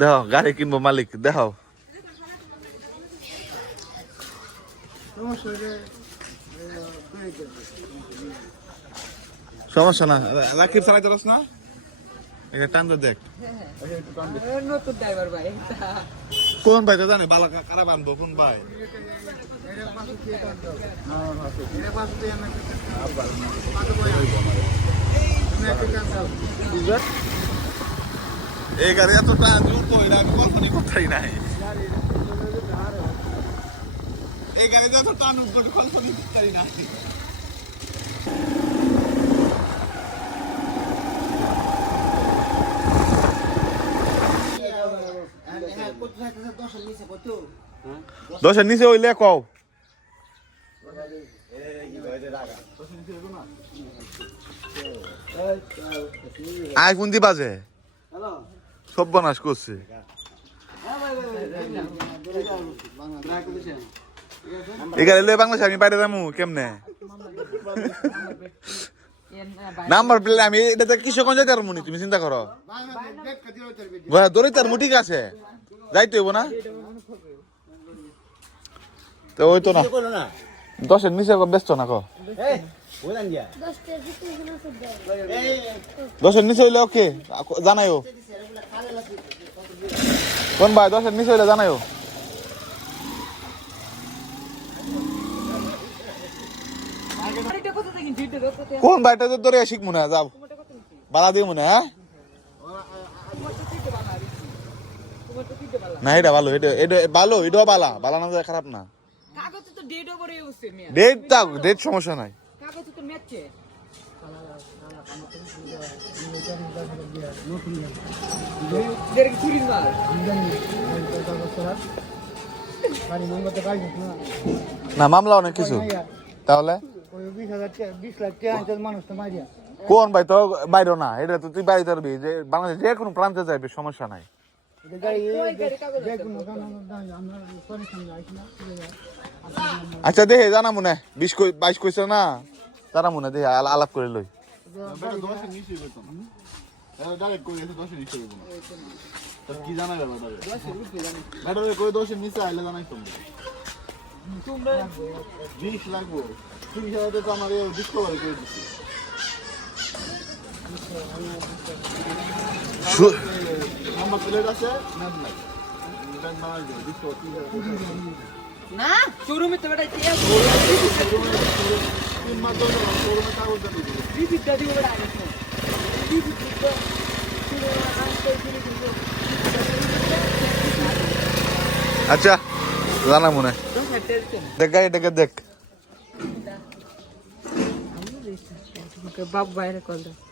দেখো গাড়ি কিনবো মালিক দেখো সমস্যা না রাকিব চালাই চালাস না এটা টান দেখ নতুন ড্রাইভার ভাই কোন ভাই তো জানে বালা কারা বানবো কোন ভাই এই গাড়ি এত টান কইরা আমি কল্পনা করতেই নাই এই গাড়ি এত টান কল্পনা করতেই নাই দশের নিচে হইলে কও আয় কোন দি বাজে সব বনাস করছে এখানে লয়ে বাংলাদেশ আমি বাইরে যাবো কেমনে নাম্বার প্লেট আমি এটাতে কিশোরগঞ্জ যাইতে পারবো তুমি চিন্তা করো দড়ি তার ঠিক আছে যাইতে হইব না তো ওই তো না দশের নিচে ব্যস্ত না কো দশের নিচে হইলে ওকে জানাইও কোন ভাই দশের নিচে হইলে জানাইও কোন ভাইটা তো ধরে শিখ মনে হয় যাও বালা দিয়ে মনে হ্যাঁ না এটা ভালো এটা এটা ভালো এটাও বালা বালা না যায় খারাপ না কাগজে তো ডেট ওভারে হচ্ছে মিয়া ডেট দাও ডেট সমস্যা নাই কাগজে তো ম্যাচে না মামলা অনেক কিছু তাহলে 20 লাখ টাকা মানুষ তো মারিয়া কোন ভাই তো বাইরে না এটা তো তুই বাইরে যাবি যে বাংলাদেশ যে কোনো প্রান্তে যাইবে সমস্যা নাই আচ্ছা দেখে জানা মনে 20-22 কইছ না তারা মনে দেখে আলাপ করে লই কি জানা গেল দোষের নিচে আইলে জানাই তোমরা 20 লাগবো 30,000 তো আমার ডিসকভারি করে দিচ্ছি নাম্বার প্লেট আছে না শোরুমে তো বেটা কি আছে তিন মাস ধরে শোরুমে কাগজ দিয়ে দিবি দিদি দাদি বেটা আছে দিদি তো আচ্ছা জানা মনে দেখ গাড়ি ডেকে দেখ বাবু বাইরে কল দাও